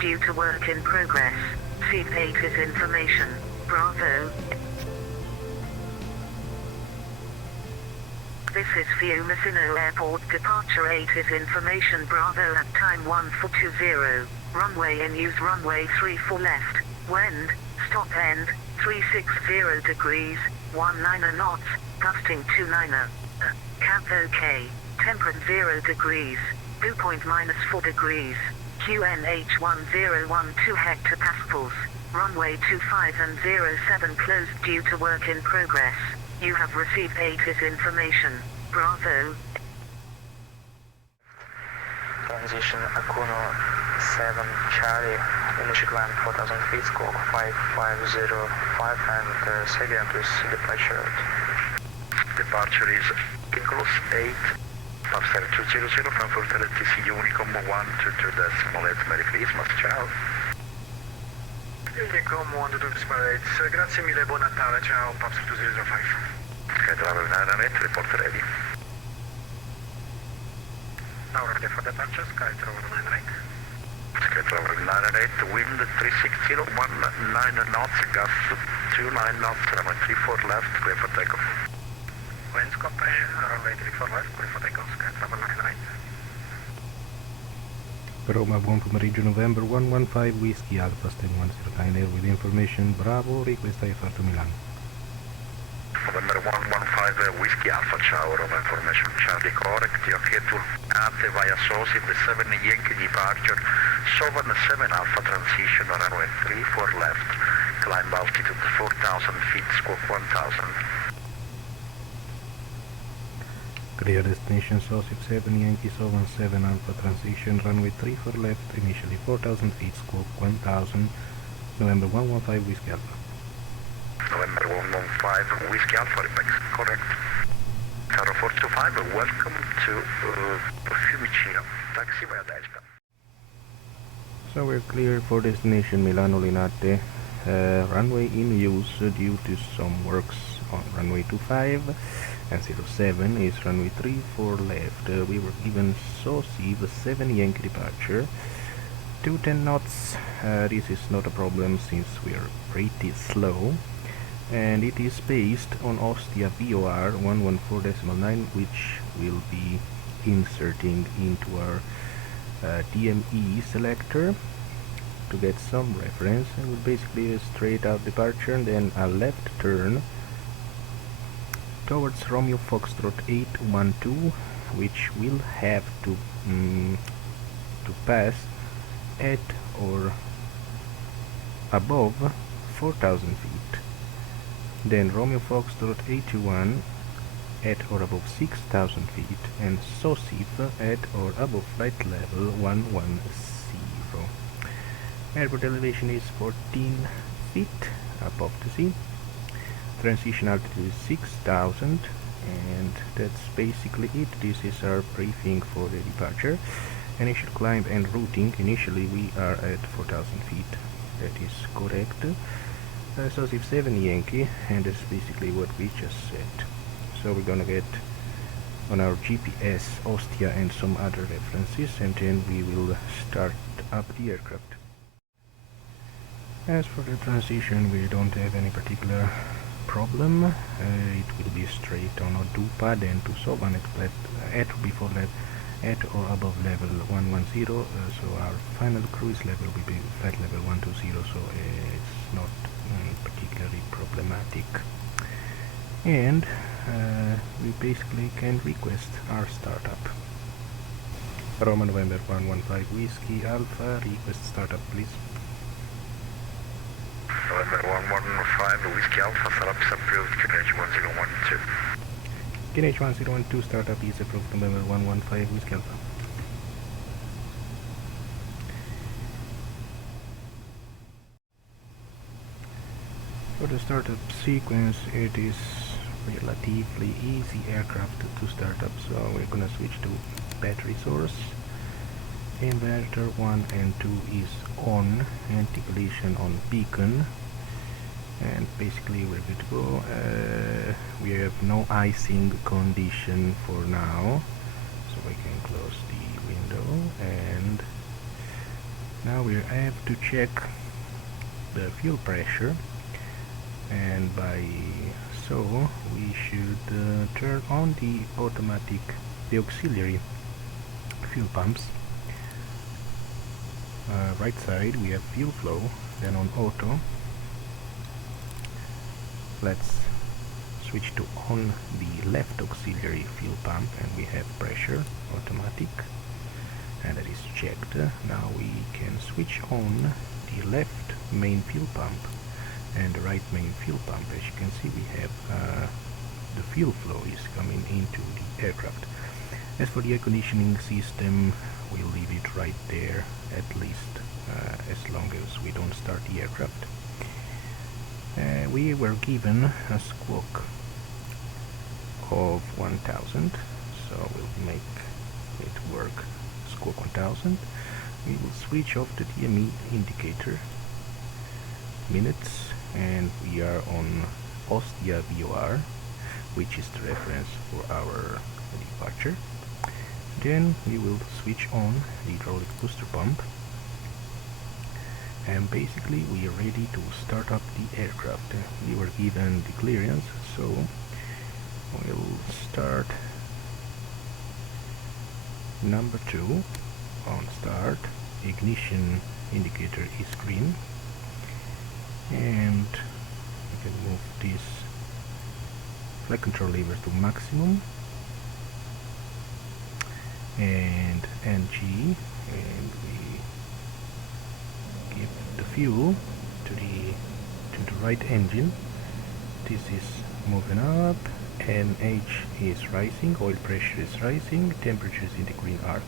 due to work in progress. See ATIS information. Bravo. This is Fiumicino Airport departure ATIS information. Bravo at time 1420. Runway in use, runway 34 left. Wind, stop end, 360 degrees, 19 knots, gusting 29. Cap OK, temperate 0 degrees, dew point -4 degrees, QNH 1012 hectopascals, runway 25 and 07 closed due to work in progress. You have received ATIS information. Bravo. Transition Akuno 7 Charlie, initial climb 4000 feet, squawk 5505 and second please departure. Departure is Nicholas 8, Papa 200, Frankfurt LTC Unicom 122.8, Merry Christmas, ciao. Unicom 122.8, grazie mille, buon Natale, ciao, Papa 2005. Okay, driver Linate, report ready. Now ready for departure, Sky Travel 98. Sky Travel 98, wind 360, 19 knots, gas 29 knots, runway 34 left, clear for takeoff. Winds copy, runway 34 left, clear for takeoff, Sky Travel 98. Roma, Rome Fiumicino, November 115, Whiskey Alpha, stand 109 air with information, Bravo, request IFR to Milan. November 115, Whiskey Alpha, ciao, Roma information, Charlie correct, you're here to Linate via Sosi, the 7 Yankee departure, Sovereign 7 Alpha transition, runway 34 left, climb altitude 4000 feet, squawk 1000. Clear destination Sosi 7 Yankee, Sovereign 7 Alpha transition, runway 34 left, initially 4000 feet, squawk 1000, November 115, Whiskey Alpha. November 115, Whiskey Alpha, correct. Tower 425, welcome to Fiumicino. Taxi via Delta. So we're clear for destination Milano Linate. Runway in use due to some works on runway 25 and 07 is runway 34 left. We were given Sosi, the 7 Yankee departure. 210 knots. This is not a problem since we are pretty slow. And it is based on Ostia VOR 114.9, which will be inserting into our DME selector to get some reference. And we'll basically a straight out departure and then a left turn towards Romeo Foxtrot 812, which will have to pass at or above 4000 feet. Then Romeo Foxtrot 81 at or above 6000 feet and Sosif at or above flight level 110. Airport elevation is 14 feet above the sea. Transition altitude is 6000 and that's basically it. This is our briefing for the departure. Initial climb and routing. Initially we are at 4000 feet. That is correct. Sosif 7 Yankee, and that's basically what we just said. So we're gonna get on our GPS Ostia and some other references, and then we will start up the aircraft. As for the transition, we don't have any particular problem. It will be straight on Odupa, then to Sovan at before that at or above level 110, so our final cruise level will be flight level 120, so it's not particularly problematic. And we basically can request our startup. Roma November 115 Whiskey Alpha, request startup please. November 115 Whiskey Alpha, startup is approved, QNH 1012. QNH 1012 startup is approved. November 115 Whiskey Alpha. For the startup sequence, it is relatively easy aircraft to start up, so we're gonna switch to battery source. Inverter 1 and 2 is on, anti-collision on beacon, and basically we're good to go. We have no icing condition for now, so we can close the window and Now we have to check the fuel pressure, and by so we should turn on the auxiliary fuel pumps. Right side we have fuel flow, then on auto let's switch to on the left auxiliary fuel pump, and we have pressure automatic, and that is checked. Now we can switch on the left main fuel pump and the right main fuel pump. As you can see, we have the fuel flow is coming into the aircraft. As for the air conditioning system, we'll leave it right there, at least as long as we don't start the aircraft. We were given a squawk of 1000, so we'll make it work. Squawk 1000. We will switch off the DME indicator minutes, and we are on Ostia VOR, which is the reference for our departure. Then we will switch on the hydraulic booster pump, and basically we are ready to start up the aircraft. We were given the clearance, so we'll start number 2 on start. Ignition indicator is green, and we can move this flight control lever to maximum, and NG, and we give the fuel to the right engine. This is moving up, NH is rising, oil pressure is rising, temperature is in the green arc,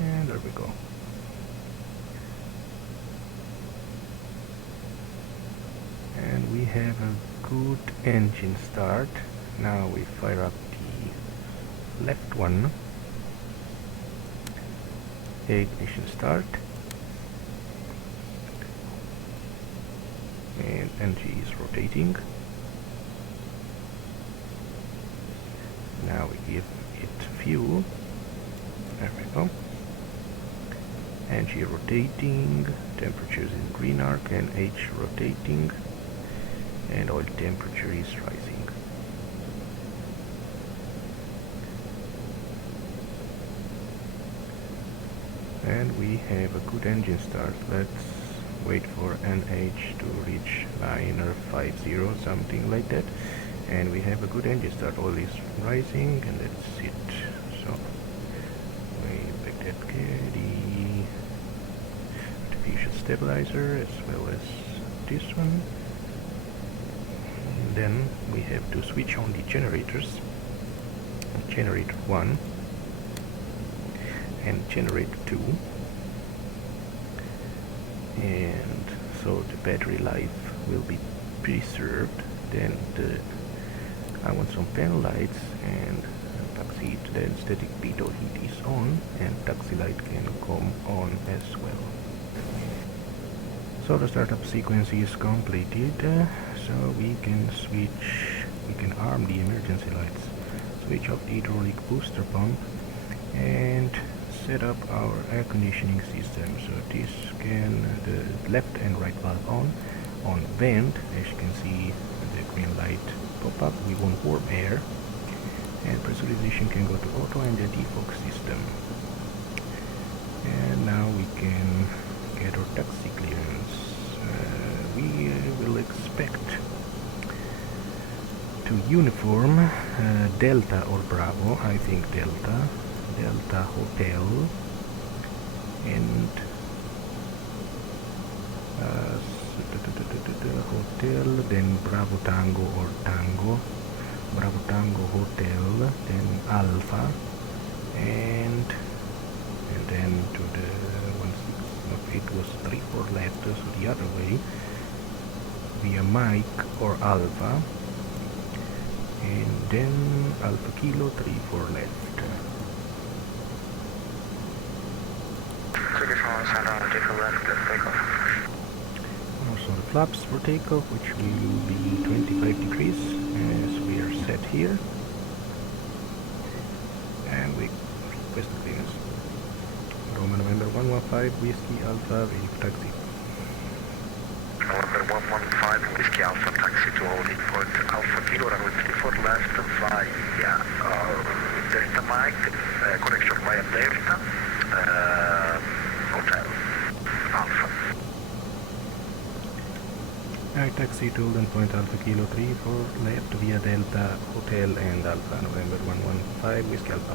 and there we go. And we have a good engine start. Now we fire up the left one. Ignition start, and NG is rotating. Now we give it fuel. There we go. NG rotating, temperatures in green arc, and H rotating, and oil temperature is rising. And we have a good engine start. Let's wait for NH to reach liner 50, something like that. And we have a good engine start. Oil is rising, and that's it. So we back that the artificial stabilizer as well as this one. And then we have to switch on the generators. Generator 1 and generator 2, and so the battery life will be preserved. Then I want some panel lights and taxi heat. Then static pitot heat is on, and taxi light can come on as well. So the startup sequence is completed, so we can arm the emergency lights, switch off the hydraulic booster pump, and set up our air conditioning system. So this can, the left and right valve on vent, as you can see the green light pop up. We want warm air, and pressurization can go to auto and the defog system. And now we can get our taxi clearance. We will expect to uniform Delta or Bravo, I think Delta Hotel, and Hotel, then Bravo Tango or Tango, Bravo Tango Hotel, then Alpha, and then to the it was 3-4 left, so the other way, via Mike or Alpha, and then Alpha Kilo 3-4 left. Also the flaps for takeoff, which will be 25 degrees, as we are set here, and we request clearance. Rome November 115 Whiskey Alpha, ready for taxi. November 115 Whiskey Alpha, taxi to holding point Alpha Kilo, runway 34 left via Delta Mike, correction via Delta, Hotel Alpha. Alright, taxi to holding point Alpha Kilo 34 left via Delta, Hotel and Alpha, November 115 Whiskey Alpha.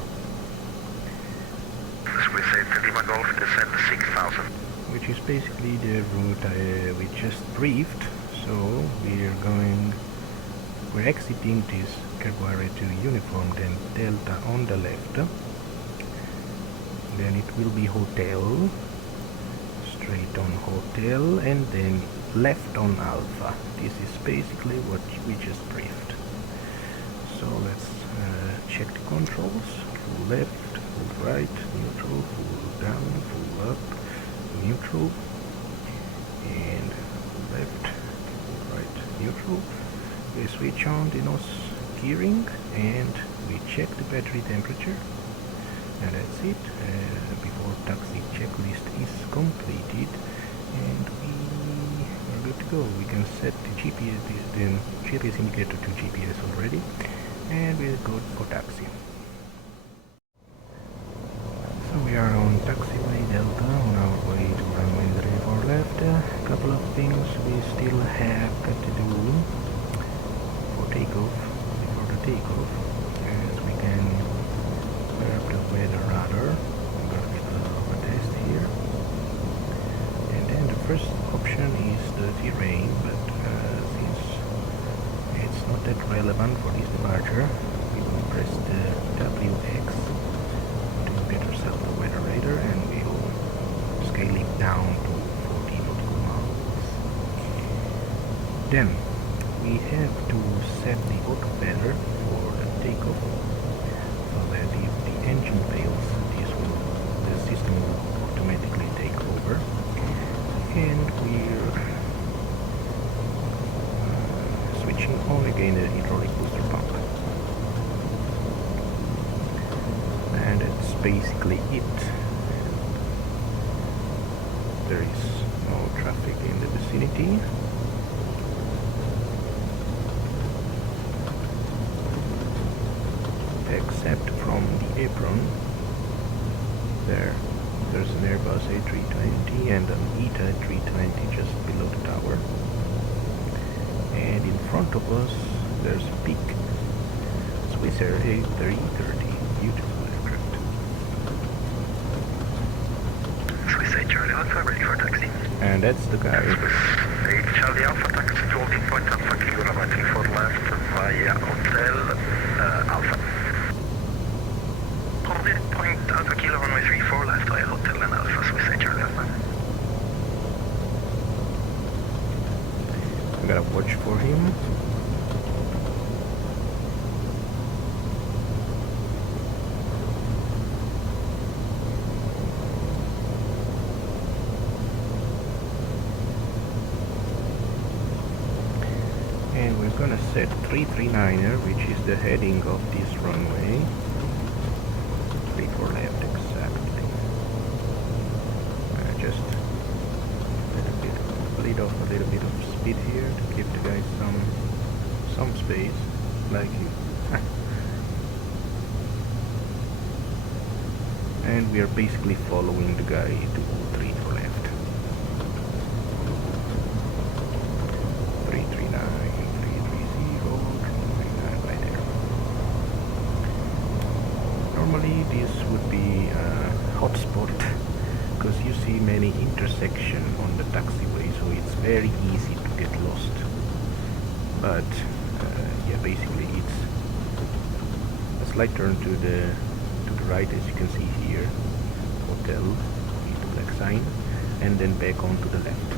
We say Lima Golf, descend 6000. Which is basically the route we just briefed, so we're exiting this Kerguare to uniform, then Delta on the left, then it will be Hotel, straight on Hotel, and then left on Alpha. This is basically what we just briefed. So let's check the controls. Full left, full right, neutral, full down, full up, neutral, and left, right, neutral. We switch on the nose gearing and we check the battery temperature, and that's it. Before taxi checklist is completed, and we are good to go. We can set the GPS indicator to GPS already, and we're good for taxi. So we are on taxiway Delta on our way to runway 34 left. A couple of things we still have got to do for takeoff, before the takeoff, as we can grab the weather radar. I'm gonna get a little of a test here. And then the first option is the terrain, but since it's not that relevant for this departure, we will press the WX to get ourselves the weather radar, and we'll scale it down to 40 nautical miles. Then we have to set the auto weather for the takeoff, so that if the engine fails, the system will automatically take over. And we're switching on again the hydraulic booster pump. And that's basically it. There is no traffic in the vicinity. Except from the apron. There's an Airbus A320 and an ETA 320 just below the tower. And in front of us there's a big Swiss Air A330, beautiful aircraft. Swiss 8 Charlie Alpha, ready for taxi. And that's the guy. Swiss 8 Charlie Alpha, taxi to holding point Alpha Kilo, runway 34 left via Hotel Alpha. Holding point Alpha Kilo, runway 34 left via Hotel and Alpha, Swiss 8 Charlie Alpha. I gotta watch for him. And we're gonna set 339er, which is the heading of this runway. 34 left exactly. Just bleed off a little bit of speed here to give the guys some space, like you. And we are basically following the guy to 34 left. 339, 330, 339 right there. Normally this would be a hotspot, because you see many intersections on the taxiway, so it's very easy to get lost. But yeah, basically it's a slight turn to the right, as you can see here, Hotel with the black sign, and then back on to the left.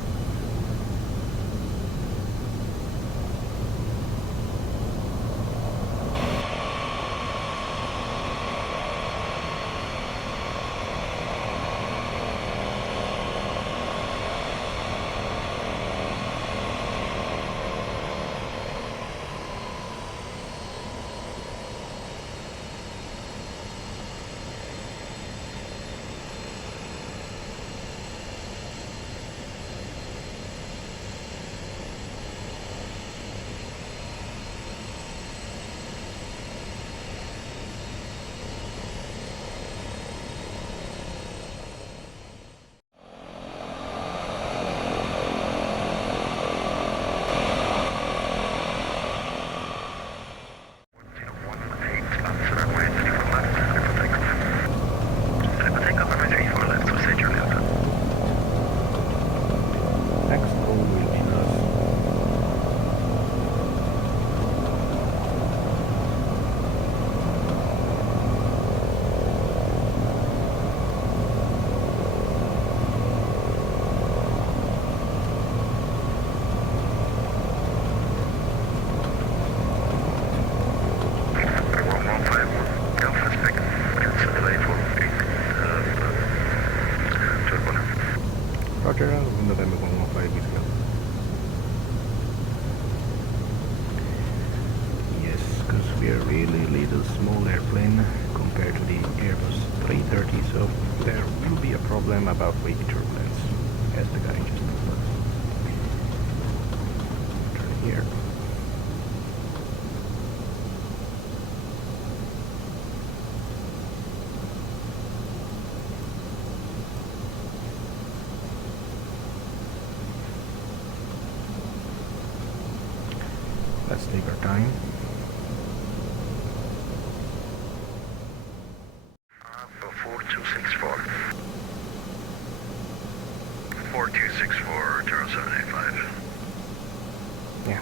airplane compared to the Airbus 330, so there will be a problem about wake turbulence, as the guy just told us. Turn here. Let's take our time. For 4264. 4264, Charles 785. Yeah.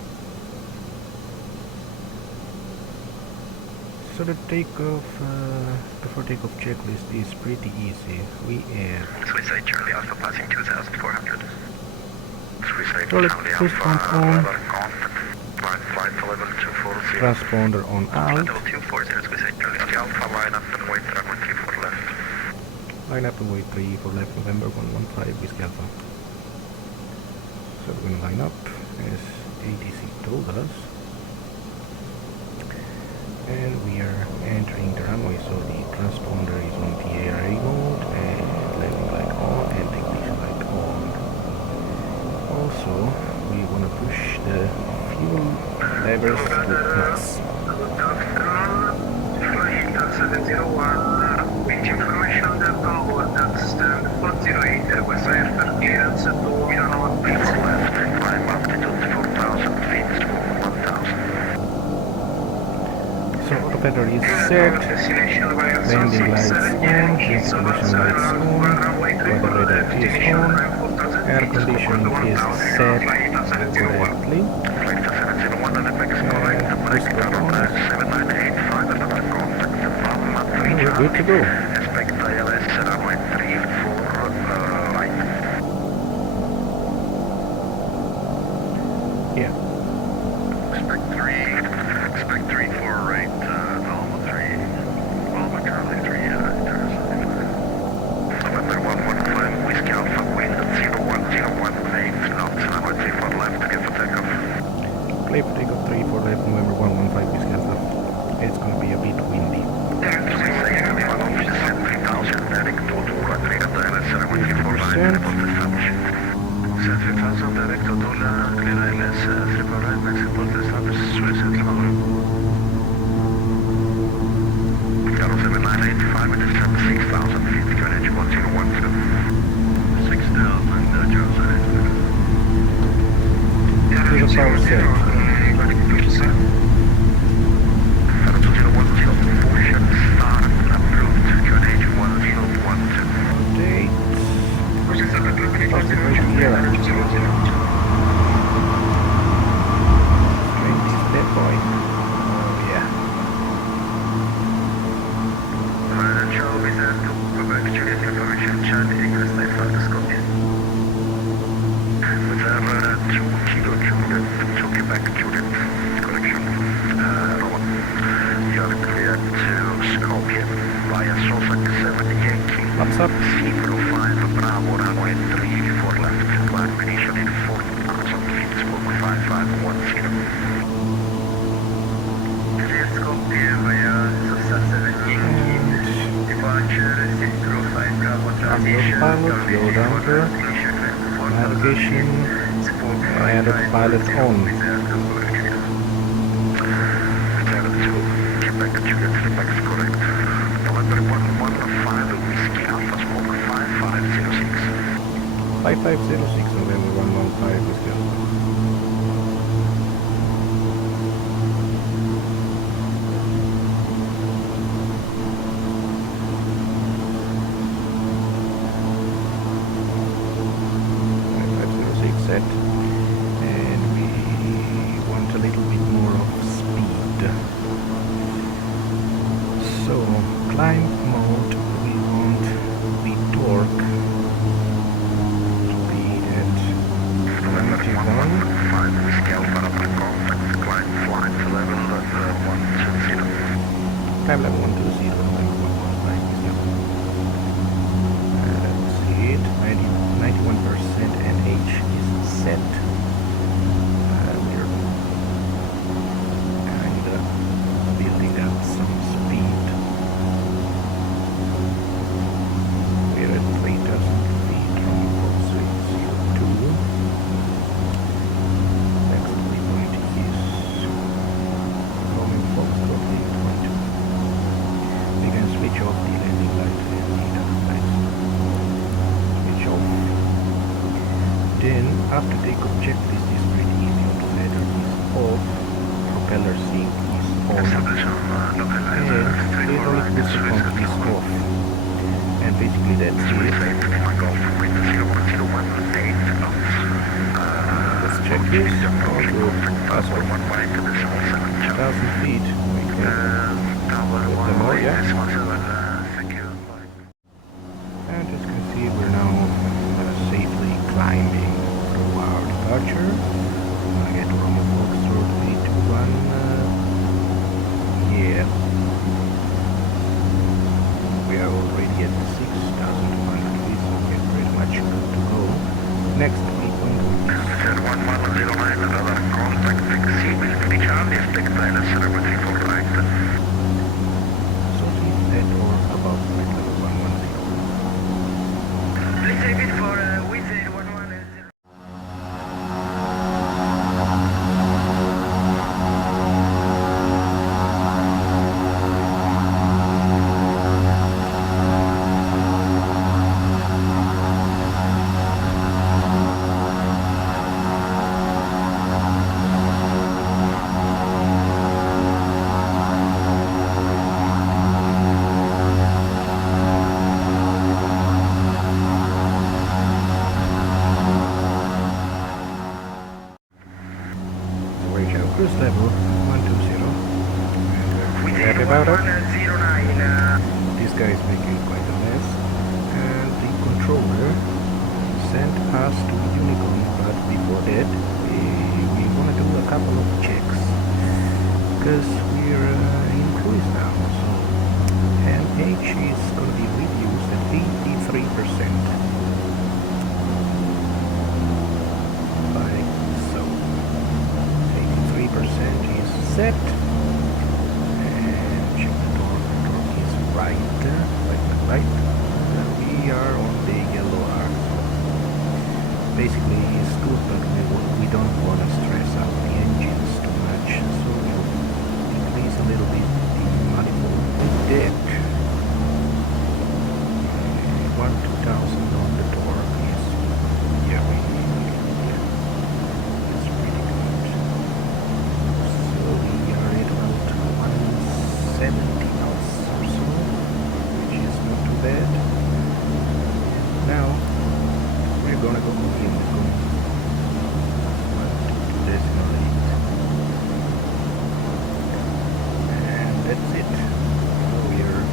So the takeoff, before takeoff checklist is pretty easy. We air. Suicide Charlie Alpha passing 2400. Suicide Roll it, Charlie push Alpha, pump on. level contact, flight level 240. Transponder on out. Level 240, Suicide Charlie Alpha. Alpha line up and wait runway 34 left. Line up and wait 3 for left, November 115 Whiskey Alpha. So we're going to line up as ATC told us. And we are entering the runway, so the transponder is on PARA mode and landing light on and ignition light on. Also, we want to push the fuel levers to max. With information that power that stand 408 West IFR clearance to Milano Approach. Left, climb altitude 4,000 feet to 1,000. So autopilot is set, landing lights on, information lights on, weather radar is on, air condition is set correctly, Flight 701 and FX correct, and break push button down on. 7985 and another contact, And we're good to go. expect ILS runway 34 right. Yeah. Expect 3-4 right, Alma 3, Alma Charlie 3, November 115 Whiskey Alpha, wind 01018 knots, runway 34 left, get for takeoff. Play for takeoff 3 for left, November 115 Whiskey Alpha. It's gonna be a bit windy. 3000 direct to runway ILS runway 34 right, report established. 3000 direct to clear ILS 34 right, max report established, suicide level. Carol 7985 and it's 6,000 feet, QNH 1012. 6,000, Charles 785. Here's a power set. Carol 2010, Fusion start approved, QNH 1012. Date. Concentration here. 20 step boy. Oh yeah. Charles with Quebec, Juliet information, Charlie, English, night flight, copy. Reserve 2 Kilo Juliet, to Quebec Juliet, correction, Rome. You are cleared to Skopje via Sosak 70 Yankee. What's up? 05 Bravo, runway 34 left, climb initial in 4,000 feet, squawk 5510. Juliet, Skopje via Sosak 70 Yankee, departure 605 Bravo, transition, Pilot, go down there. Navigation and pilot on. Reserve 2 Quebec Juliet, Quebec is correct. November 115 Whiskey Alpha, squawk 5506. 5506 November 115 Whiskey Alpha. Set, and we want a little bit more of speed. So climb mode, we want the torque to be at 91. 5 Whiskey Alpha, upper contact, climb flight level 120. Climb level 120, November 115 Whiskey Alpha. Let's see it, 91% NH is set. We're kinda building up some speed. after takeoff checklist is pretty easy. Automator is off, propeller sync is on, and hydraulic booster pump is off. And basically that's it. Let's check this. All good. That's all. 1,000 feet. We can put them all, yeah. And as you can see, we're now safely climbing through our departure. We're gonna get to Rome Foxtrot 321. Yeah. We are already at 6,200 feet, so we're pretty much good to go. Next waypoint will be 1109, another contact flexibility Charlie, expect ILS Z for right. so is at or above flight level 110. Please repeat for Wizz Air 1110. Cruise level 120, and we're happy about it. 1109. This guy is making quite a mess, and the controller sent us to Unicorn, but before that we want to do a couple of checks, because we're in cruise now, so NH is going to be reduced at 83%. Like so. 83% is set, and check the torque is right, right. We are on the yellow arc. Basically it's good, but we don't want to stress out the engines too much, so we'll increase a little bit the manifold deck. 1,000 on the torque is, yeah, it's pretty good. So we are at about 170 knots or so, which is not too bad. Now we're gonna go in on 1.2.8, and that's it. So we are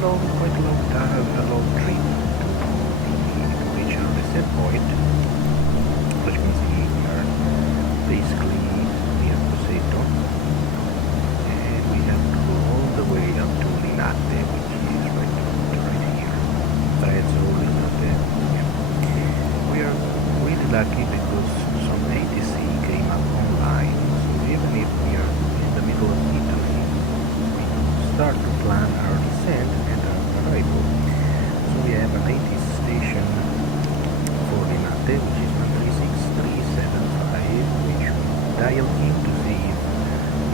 quite a long time, a long trip to reach our descent point. As you can see, we are basically near Poseidon, and we have to go all the way up to Linate, which is right here. Trezzo, Linate. Yeah. We are really lucky because some ATIS came up online, so even if we are in the middle of Italy, we start to plan our descent and our arrival. So we have an ATIS station for Linate, which is 136375, which we dial in to see if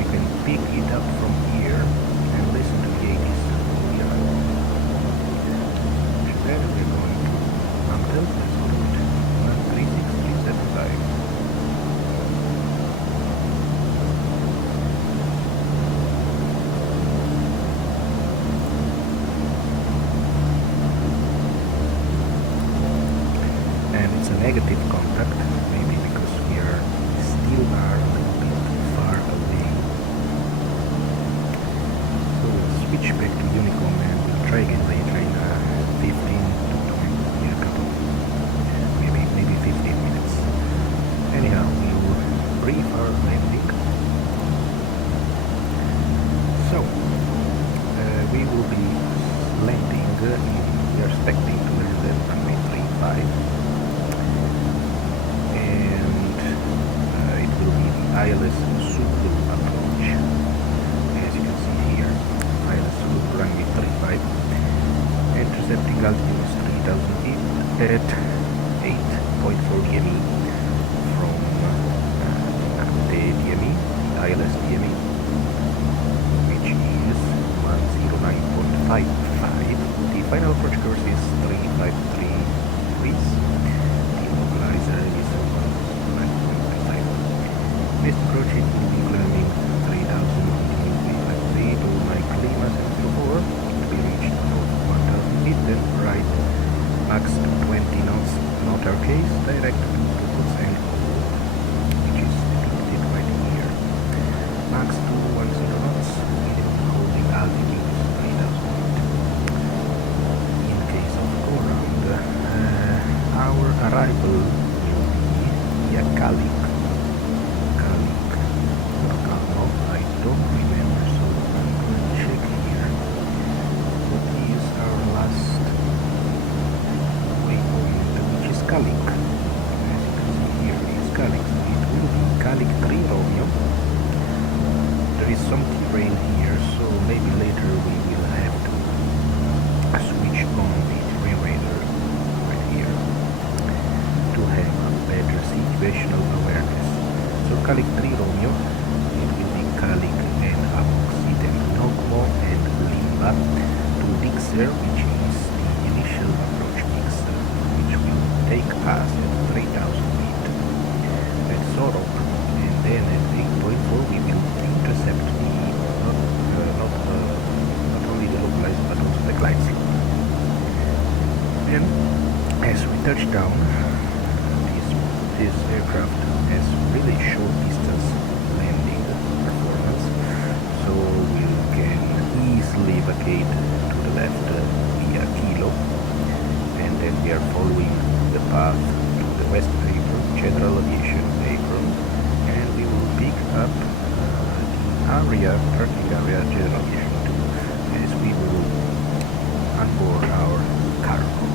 we can pick it up from here and listen to the ATIS for the arrival. And then we're going to Mantel, SOROP 136375. Negative contact, maybe because we are still a little bit far away. So we'll switch back to Unicom and we'll try again later in 15 to 20, a couple, maybe 15 minutes. Anyhow, we'll brief our landing. So we will be landing we are expecting to land at runway 35. ILS Z approach. As you can see here, ILS Z runway 35. Intercepting altitude is 3000 feet at 8.4 DME from the DME, ILS DME, which is 109.55. The final approach course is 353 degrees. The immobilizer is 109.55. Next approach it will be climbing 3000 feet, all my Lima 704, it will be reached about 1000 feet, then right max to 20 knots, not our case, direct to Purpose and Hold, which is depicted right here. Max to 10 knots, minimum holding altitude is 3000 feet. In case of go round, our arrival will be via Calic. I don't remember, so I'm going to check here. What is our last waypoint, which is Calic. As you can see here is Calic, so it will be Calic 3 Romeo. There is some terrain here, so maybe later we will have to switch on the terrain radar right here to have a better situational awareness. So Calic 3 Romeo, Calic and Apoxid and Nogmo and Limba to DIXER, which is the initial approach DIXER, which will take us at 3000 feet at SOROP, and then at 8.4 we will intercept the not only the localized but also the glide slope. And as we touch down, this aircraft has really short distance landing performance, so we can easily vacate to the left via Kilo, and then we are following the path to the west apron, General Aviation apron, and we will pick up the parking area General Aviation 2 as we will onboard our cargo.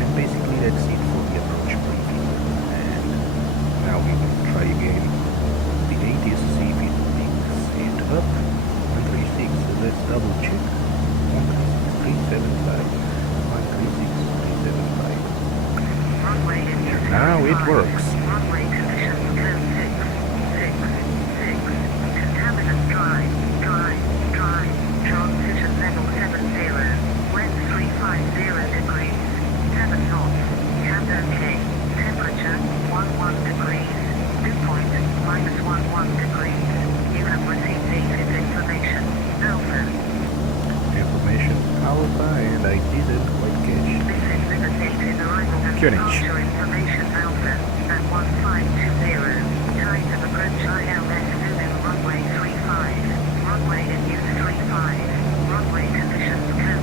And basically that's it for the approach briefing, and now we will try again the ATIS, see if it picks it up. 136, let's double check. 136375. 136375. Now it works. Runway conditions code 666. Contaminant dry. Transition level 70. Wind 350 degrees. 7 knots. Canada K. Temperature 11 degrees. Dew point -11 degrees. You have received ATIS information. Alpha. Information Alpha, and I didn't quite catch. This is limited arrival and departure information Alpha at 1520. Time of approach ILS Z runway 35. Runway in use 35. Runway conditions code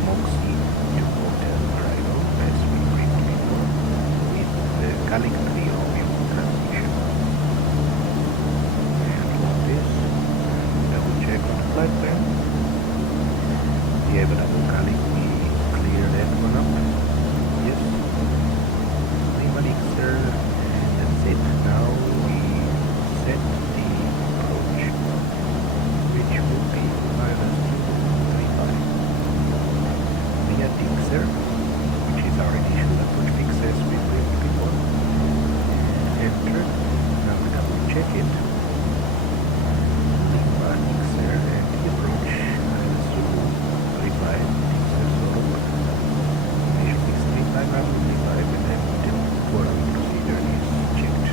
Moxie to hotel arrival, as we briefed before, with the Calic 3 Romeo transmission. And for this, double check on the flight plan. We have a double Calic, we clear that one up. Yes. Lima DIXER, and that's it. Now we set the approach, which will be ILS 235. Via DIXER, which is our initial approach fix as we briefed before. Enter. Now we double check it. Lima DIXER and the approach ILS 235. DIXER SOROP. Initial fix 35, now 35, and then until following procedure is checked.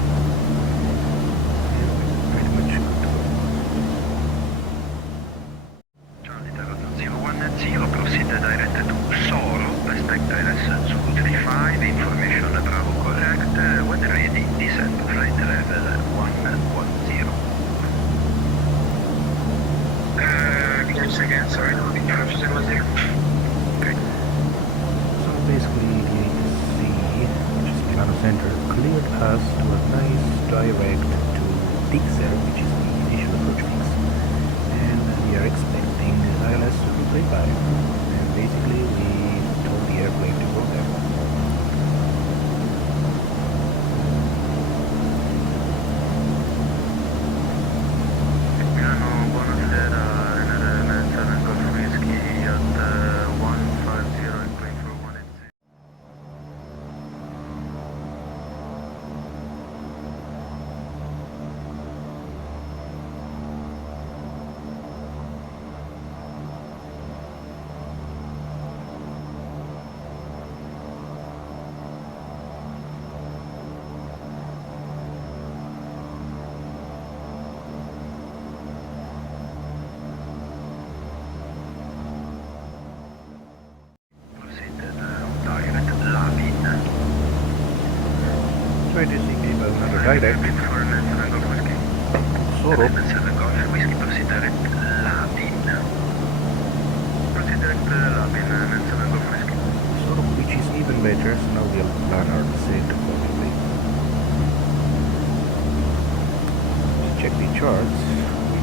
And we're pretty much good to go. Charlie Delta 010, proceed direct to SOROP, expect ILS 235, information Bravo correct, when ready, descend to flight level 110. Just again, sorry, no, okay. So basically the ATIS, which is Milano Center, cleared us to a nice direct to DIXER, which is the initial approach fix. And we are expecting ILS 235. And basically we told the airplane to go there. Milano, buonasera, Renere 7 Golf Whiskey at 150, clean for 180. Proceed direct Labin. So it is gave another direct. For 7 Golf Whiskey. SOROP. 7 Golf Whiskey, proceed direct Labin. Proceed direct Labin, 7 Golf Whiskey. SOROP, which is even better, so now we'll plan our descent accordingly. To check the charts, we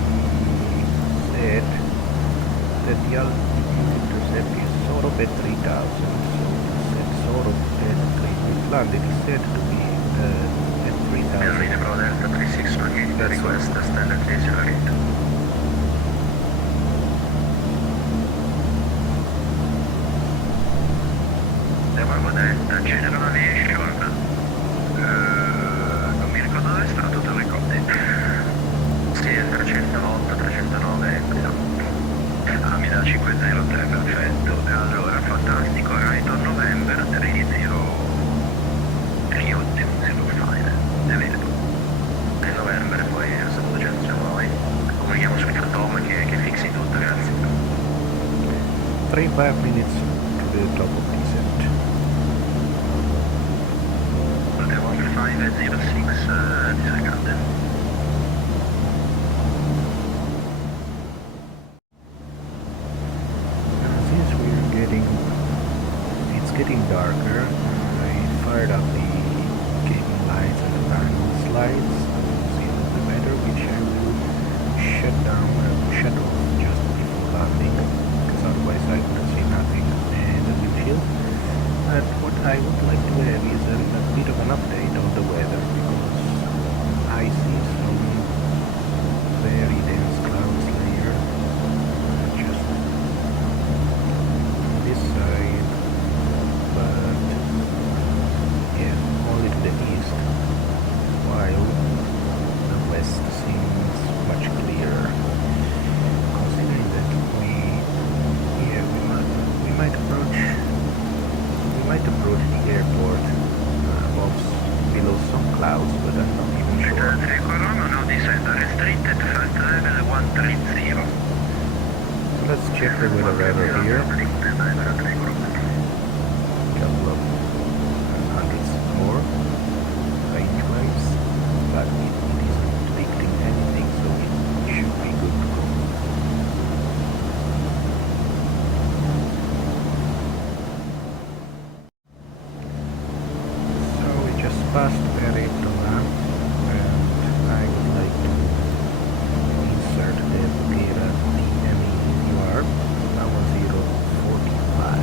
said that the altitude intercept is SOROP at 3000, so to set SOROP at 3 we planned it is said to be at 3000. Linate Pro Delta 3618, request standard decelerate. Devo Delta, General Aviation. Non mi ricordo dove è stato, te lo ricordi? Sì, è 308, 309, mi dà 503, perfetto. Allora, fantastico, right on November 30 Rio 05, available. Nel novembre poi è stato 219, comunichiamo sul cartone che fixi tutto, grazie. 35 minutes to the top of descent. Level 506, disregarded. Since it's getting darker, I fired up the cabin lights and the manual slides to see a little bit better, which I will shut off just before landing, because otherwise I wouldn't see nothing, and the windshield. But what I would like to have is a bit of an update on the weather, because I see some very dense clouds layer just on this side, but yeah, only to the east, while the west seems much clearer. Considering that we might approach the airport below some clouds, but I'm not even sure. Rome, no descent, restricted flight level 130. So let's check the weather radar here. Couple of hundreds more range-wise, but it isn't predicting anything, so it should be good to go. past Peretola, and I would like to insert the locator EMB110 45.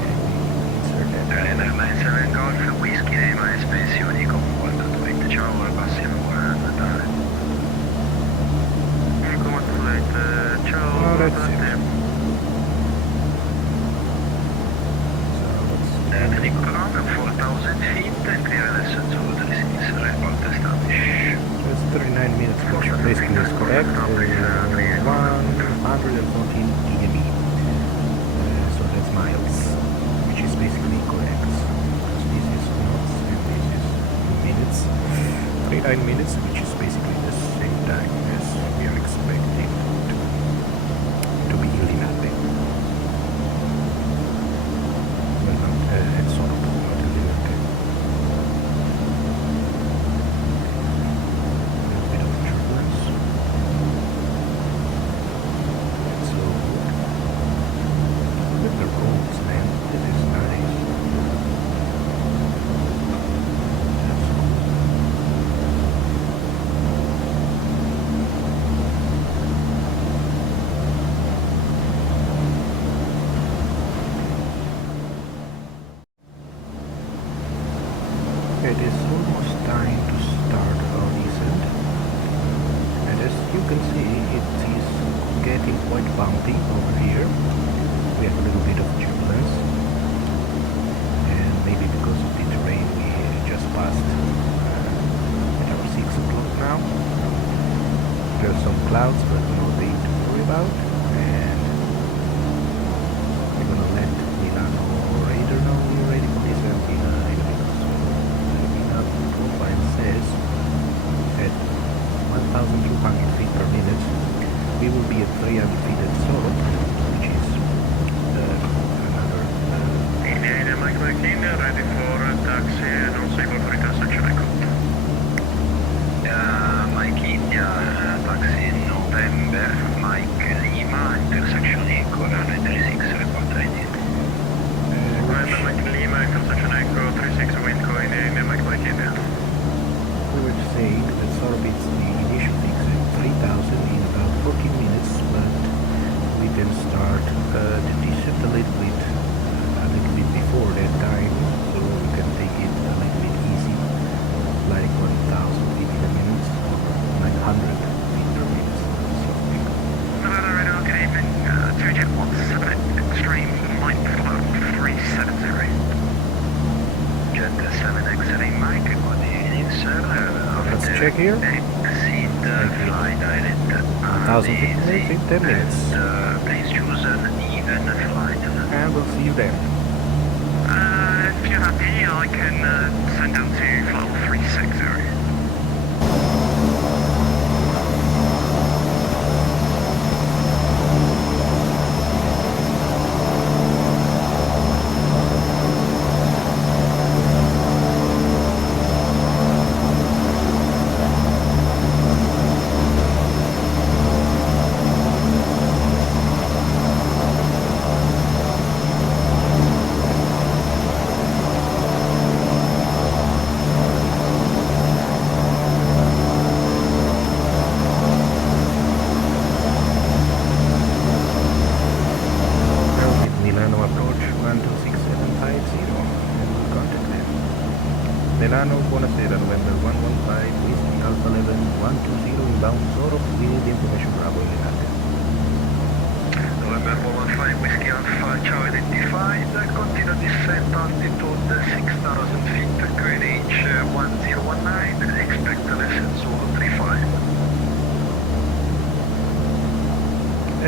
And we insert that. Milan Center Golf Whisky Lima espansioni con 4 tweet. Ciao, passi a buona Natale. Come flight, ciao, that's buon it. tempo. Take around 4,000 feet and clearance to 36 report established. So it's 39 minutes, which basically is correct. 114 EMB. So that's miles, which is basically correct. Because this is knots and this is minutes. 39 minutes, which is basically the same time as we are expecting to be in Linate. Well, not at SOROP, not in Linate. A bit of turbulence. It's so good. Look at the roads, man. This is nice. That's cool. It is almost time to start our descent, and as you can see, it is getting quite bumpy over here. We have a little bit of turbulence, and maybe because of the terrain we just passed at our 6 o'clock now. There are some clouds, but nothing to worry about, and we're gonna let Milano radar know we're ready for descent in a minute. Profile says at 1,200 feet per minute we will be at 300 feet at SOROP, which is another Linea Mike McKinney, ready for taxi, non sei for return ecco. Mike India, taxi November, Mike Lima, intersection Echo, runway 36, report ready. November Mike Lima, intersection Echo, 36 wind going in, Mike McKinney. we were saying that SOROP is the initial fix at 3,000 in about 14 minutes, but we then start the descent a little bit before that time, so we can take it a little bit easy, like 1,000 feet per minute or 900 feet per minute. Radar, good evening, 2Jet 17 Extreme, Mike flow 370. Jet 7 X-ray Mike, good evening sir. Let's check here. Exceed fly direct. 1,000 feet per minute in 10 minutes. Please choose an even flight. And we'll see you then. If you're happy, I can send down to flight 360. Milano Approach 1267 Type 0 and we'll contact them. Milano, buonasera, November 115, Whiskey Alpha 11 120 inbound SOROP, we need information Bravo Linate. November 115, Whiskey Alpha, ciao identified, continue descent altitude 6,000 feet, QNH 1019, expect lesson Zulu 35.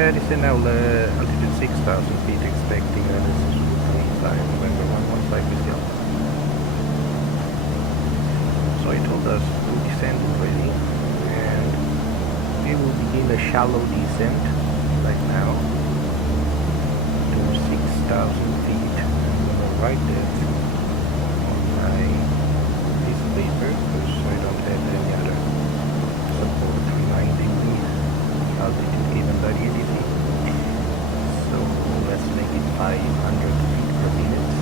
Descend now altitude 6,000 feet, expecting this is 35, November 115 Whiskey Alpha. So it told us to descend already, and we will begin a shallow descent right now to 6,000 feet. I'm gonna write that on my piece of paper because I don't have any other support reminding me altitude given by the ATIS. So let's make it 500 feet per minute.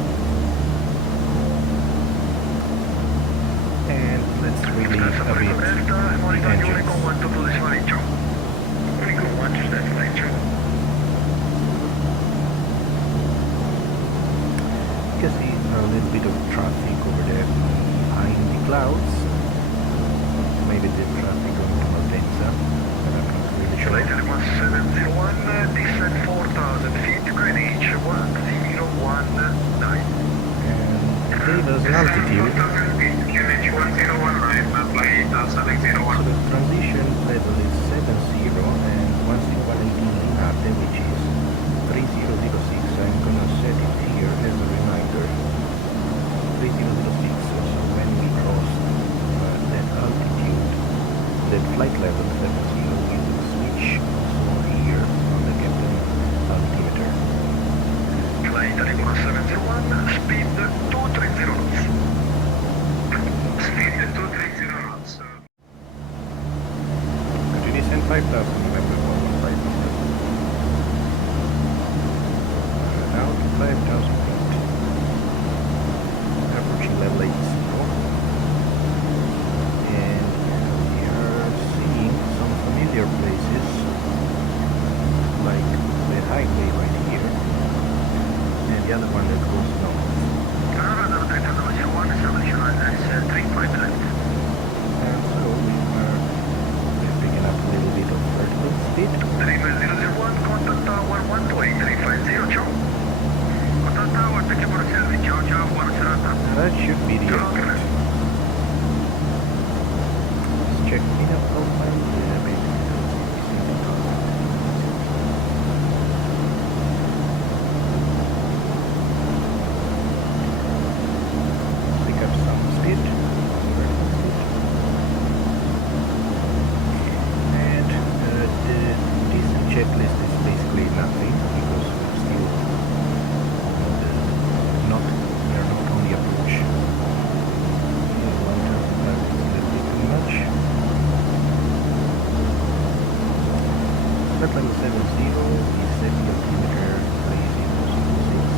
flight level 70, we will switch also here on the captain altimeter. Flight Italy 1701, speed 230 knots. Speed 230 knots. To descend 5,000, remember 115 meters. Now to 5,000 feet. Approaching level 80. And we are seeing some familiar places, like the highway right here, and the other one that goes north. And so we're picking up a little bit of vertical speed. 3001, contact tower 128 ciao. Contact tower, thank you for the service, ciao ciao, buona serata. That should be the airport. Let's check it out profile a little bit. Pick up some speed. And the decent checklist is basically nothing because we're still we are not on the approach. Flight level 70 is set the altimeter 3006.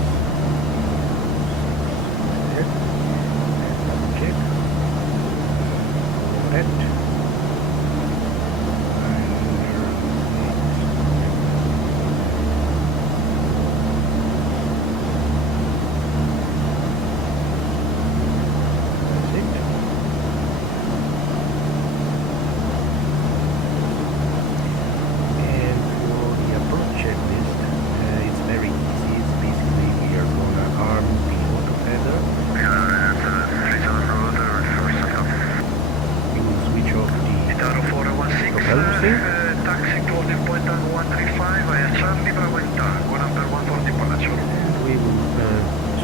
There. And double check. Correct. Taxi closing point on 135, via Charlie, Bravo and Tango, number 140 departure. And we will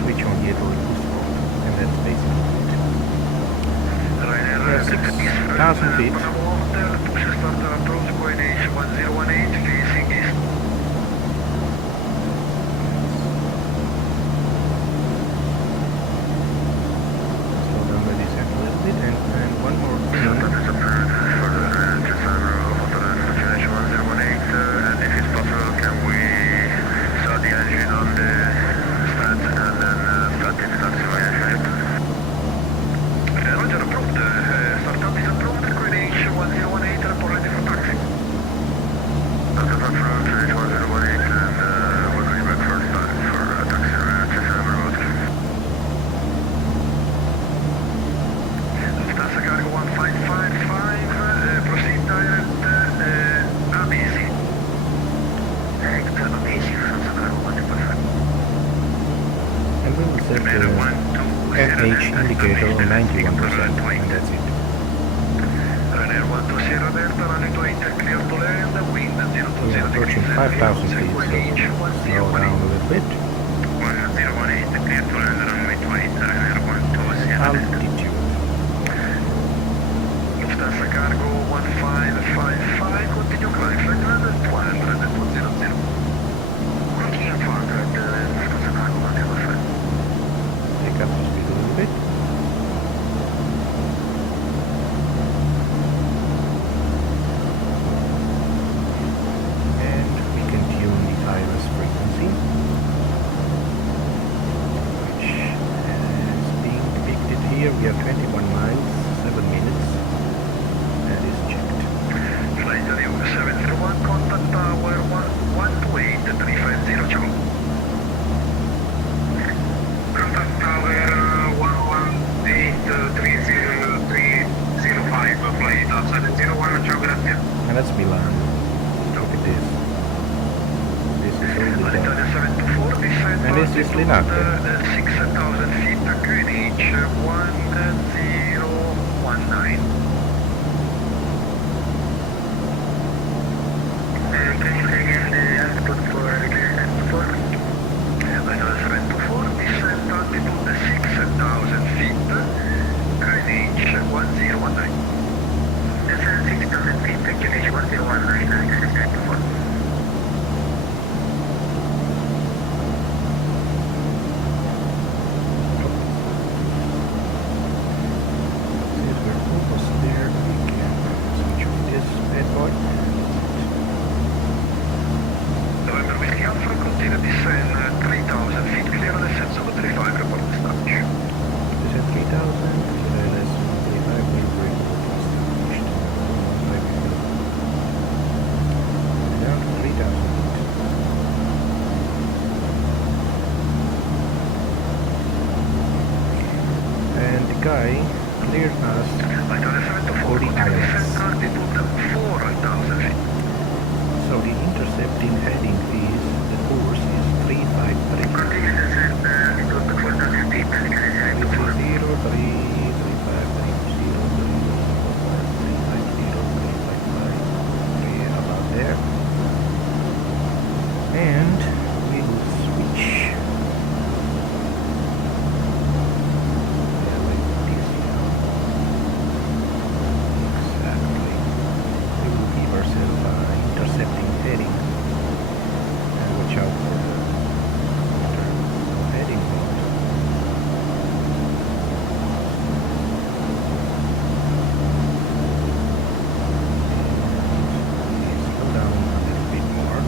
switch on the hydraulic boost pump, and that's basically it. 6,000 feet. Push starter approach, coordination 1018, facing east. Slow down the descent a little bit, and one more thing. And if it's possible, can we start the engine on the stand and then start it taxiway? Roger, approved. Startup is approved. Coordination 1018, report ready for taxi. Startup approved, 1018, and we're going back for taxi Cesare Road. Lufthansa cargo 1555, proceed direct Aviation. And we will set the FH indicator on 91%, and that's it. Ryanair 120 Delta, runway 28, clear to land, wind 020. We are approaching 5,000 feet, so slow down a little bit. 1018, clear to land, runway 28, Ryanair 120. Altitude. Lufthansa cargo 1555, continue climb, flight level 200, 200. Continue 200, Lufthansa cargo 115. Take up the speed a little bit. And we can tune the ILS frequency, which is being depicted here. We have 21 miles, 7 minutes. That is checked. Flight Italy 701, contact tower 128, 350, ciao. Contact tower 118-30305, flight 701, ciao, grazie. And that's Milan. Look at this. This is all the Italia 724, descent And this is Linate. 6,000 feet, QNH 1019. Can you say again the output for descent for? Italia 724, descent altitude 6,000 feet, QNH 1019. Descent 6,000 feet. sky cleared us for the ILS. So the intercepting heading is, the course is 353. Which is 033530, about there. And we will switch. Yeah, like this, exactly. We will give ourselves an intercepting heading. And watch out for the heading mode. Slow down a little bit more.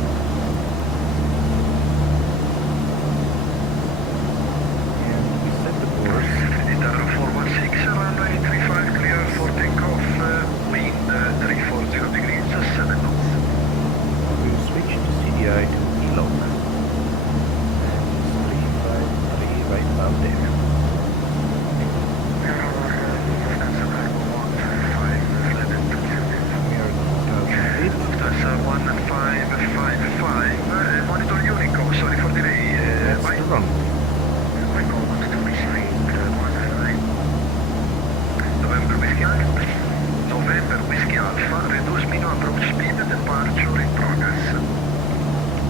And we set the course. Itaro 416, runway 35 clear for takeoff, wind 340 degrees, 7 knots. We'll switch to CDI to ELOC. And it's 353 right about there. We are 2000 feet. That's 1555, monitor Unico, sorry for delay. That's the run. November Whiskey Alpha, reduce Milano Approach speed, departure in progress.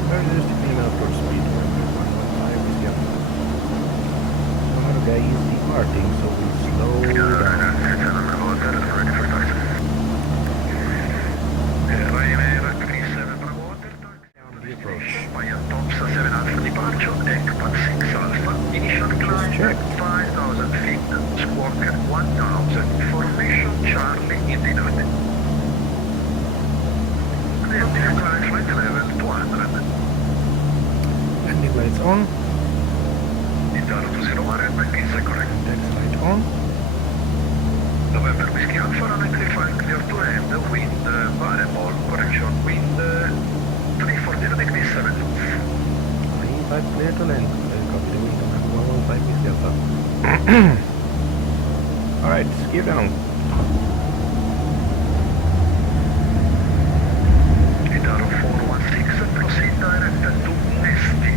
Where is the Milan Approach speed? 115 is Another guy is departing, so we'll slow down. Ryanair 37 Bravo Hotel, Down the approach. via Tops 7 Alpha departure, ECPAT 6 Alpha, initial climb check. 5,000 feet, squawk 1,000, formation Charlie in Linate. Clear flight level 200. Landing lights on. Italo 201, is correct. Taxi light on. November Whiskey Alpha, runway 35 clear to end, wind variable, correction, wind 340 degrees 7 knots. 35 clear to land. Copy the wind on 115 is Delta. Alright, gear down. Italo 416, proceed direct to Nesti.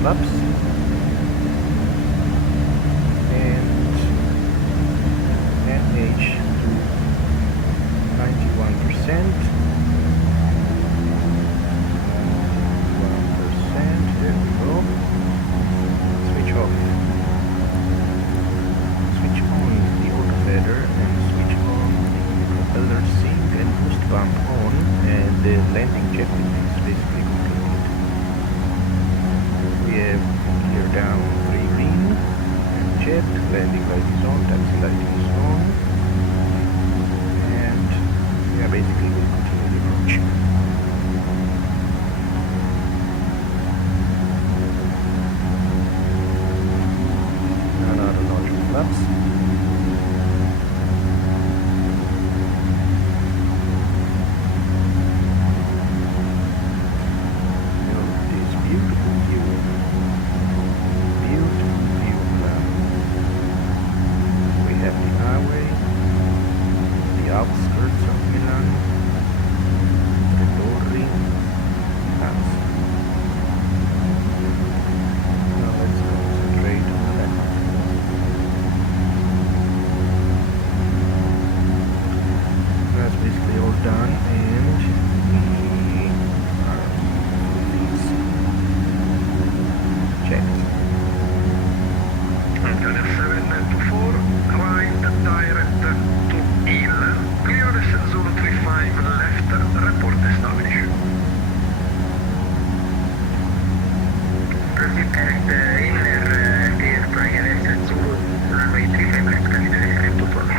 Flaps. And NH to 91%. 1%. There we go. Switch off. Switch on the autofeather and switch on the propeller sink and boost pump on, and the landing checklist is basically completed. We have gear down 3 green and jet, landing light is on, taxi light is on, and yeah, basically we'll continue the approach. Another launch with flaps. This beautiful view. Beautiful view of Milan. We have the highway, the outskirts of Milan, the Torri, house. Now let's concentrate on the left. That's basically all done, and we are checked. Italia 724, right direct to Hill, clearance zone 35 left, report established. Proceed direct Hill, ILS Z, runway 35 left, calculation to 12.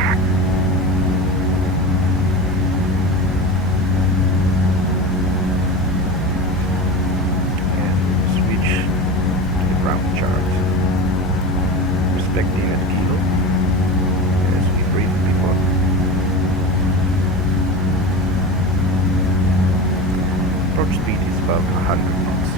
And switch to the ground chart. Respecting at kilo, as we briefed before. Approach speed is about 100 knots.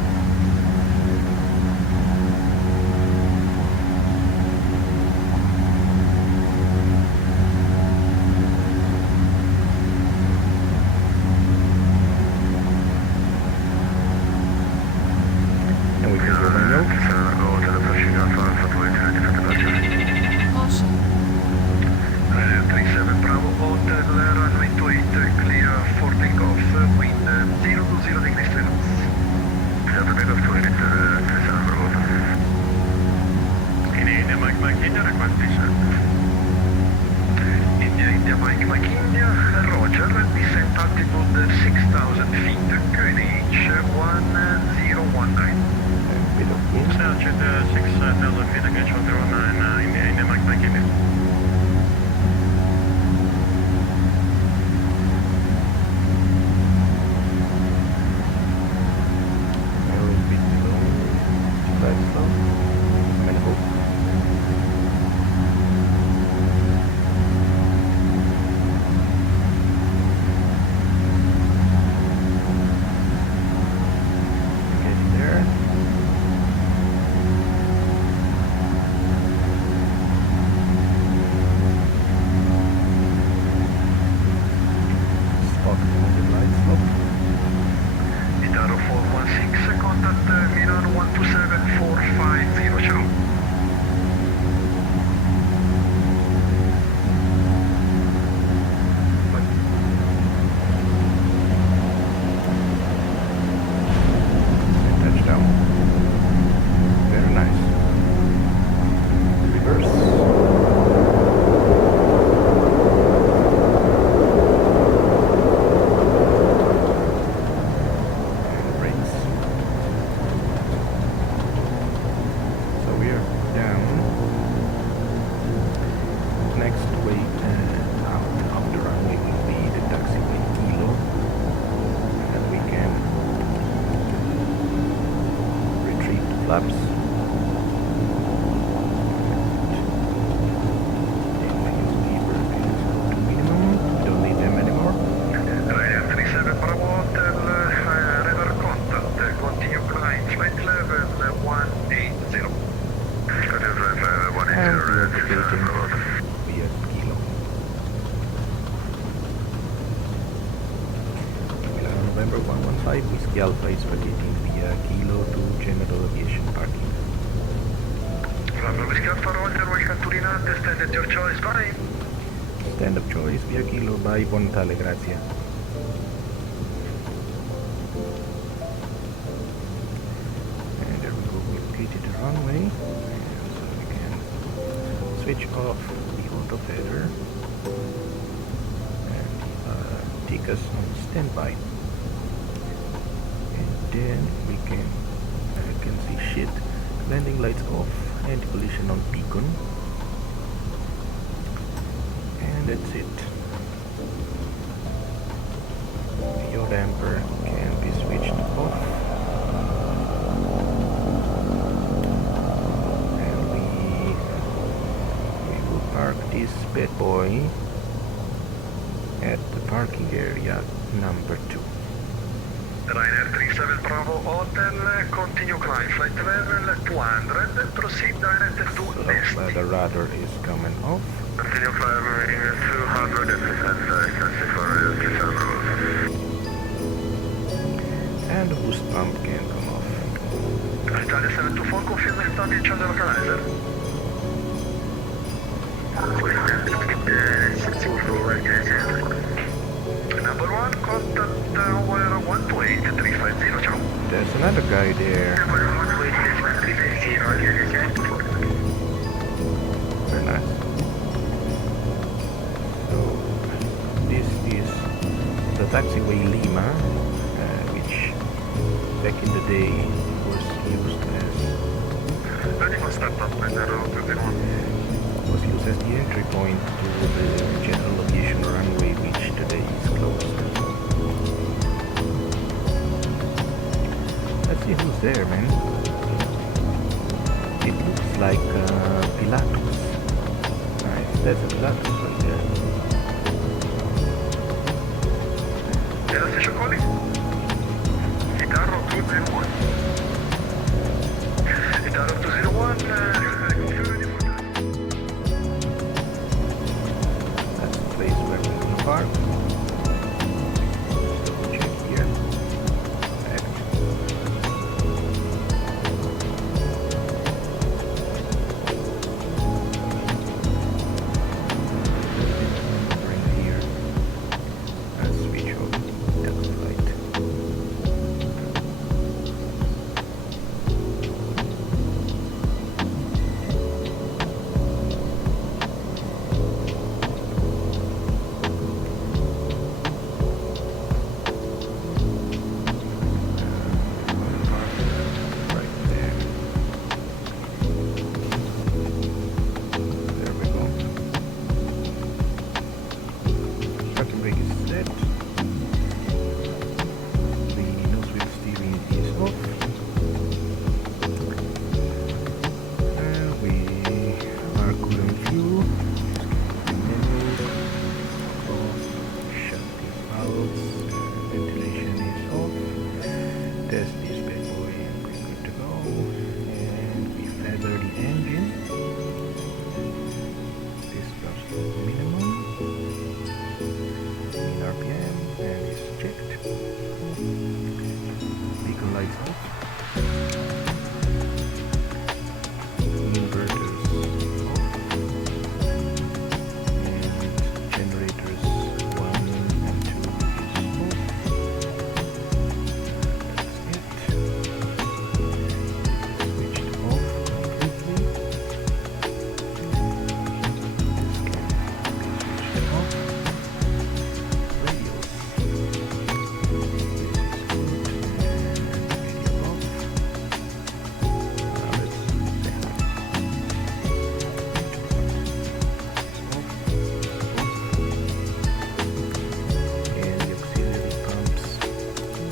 0 degrees clearance. Delta takeoff to enter 37 Bravo. India Mike India, request descent. India Mike India, Roger, descent altitude 6,000 feet, QNH 1019. Altitude 6,000 feet, QNH 1019, India Mike India. November 115 Whiskey Alpha is vacating via Kilo to General Aviation Parking. November Whiskey Alpha, Roger, welcome to Linate, stand at your choice, bye. Stand up choice via Kilo, bye, buon Natale, grazie. And there we go, we located the runway, and so we can switch off the auto feather and take us on standby. Then we can see shit, landing lights off, anti-collision on beacon, and that's it. Your damper can be switched off, and we will park this bad boy at the parking area number 2. Ryanair 37 Bravo Hotel, continue climb flight level 200, proceed direct to Nest. The rudder is coming off. Continue climbing 200 and descend extensive for 37 Bravo. And the boost pump can come off. Italia 724, confirm status change localizer. Number 1, contact tower 128350, ciao. There's another guy there. Very nice. So, this is the taxiway Lima, which back in the day was used as the entry point to the general aviation runway, which today is closed. Let's see who's there, man. It looks like Pilatus. Nice, that's a Pilatus right there. Della station calling? Itaro 201. Itaro 201, That's the place where we're gonna park. So check here. test this bad boy and we're good to go. And we feather the engine. This goes to minimum. Mean RPM and it's checked. Beacon lights off. Inverters off. And generators 1 and 2 is off. That's it. Switched off completely. This can be switched off. Radios. This is good and radio off. Now let's say hi. And the auxiliary pumps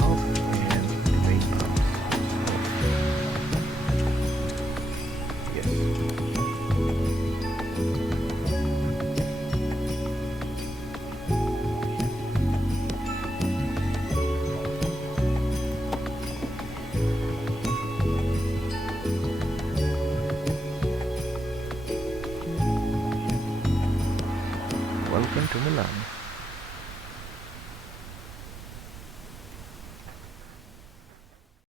off and the main pumps off. Yes. Welcome to Milan.